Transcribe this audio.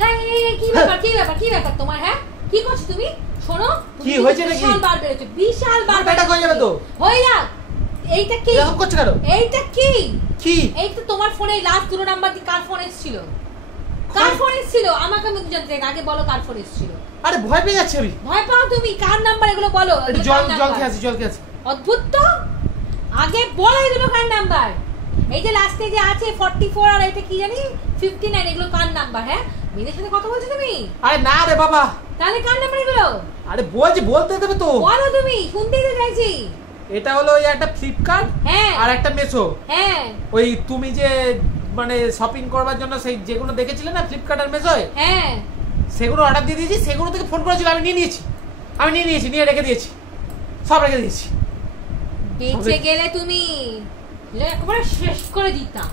হ্যাঁ কি ব্যাপার কি ব্যাপার কি ব্যাপার তোমার? হ্যাঁ কি করছো তুমি? শোনো কি হয়েছে নাকি? বিশাল বার বেরোচ্ছে, বিশাল বার এটা হয়ে যাবে তো। হই না। এইটা কি এরকম করছো কেন? এইটা কি কি? এই তো তোমার ফোনে লাস্ট দুটো নাম্বার দিয়ে কার ফোন এসেছিল? কার ফোন এসেছিল? আমাকে আমি জানতে চাই, আগে বলো কার ফোন এসেছিল। আরে ভয় পেয়ে যাচ্ছে আমি। ভয় পাও তুমি? কার নাম্বার এগুলো বলো। জল খেয়ে আসি, জল খেয়ে আসি। অদ্ভুত তো, আগে বলো এগুলো কার নাম্বার। এই যে লাস্টে যে আছে 44 আর এটা কি জানি 59, এগুলো কার নাম্বার? হ্যাঁ মেয়েদের সাথে কথা বলছো তুমি? আরে না রে বাবা। তাহলে কার নাম্বার এগুলো? আরে বলতে দেবে তো। বলো তুমি, শুনতেই তো চাইছি। এটা হলো ওই একটা ফ্লিপকার্ট হ্যাঁ আর একটা মেসো। হ্যাঁ ওই তুমি যে মানে শপিং করবার জন্য সেই যেগুলো দেখেছিলে না ফ্লিপকার্ট আর মেসোয়, হ্যাঁ সেগুলো অর্ডার দিয়ে দিয়েছি। সেগুলো থেকে ফোন করেছিল, আমি নিয়ে নিয়েছি। নিয়ে রেখে দিয়েছি, সব রেখে দিয়েছি। বেঁচে গেলে তুমি, একবারে শেষ করে দিতাম।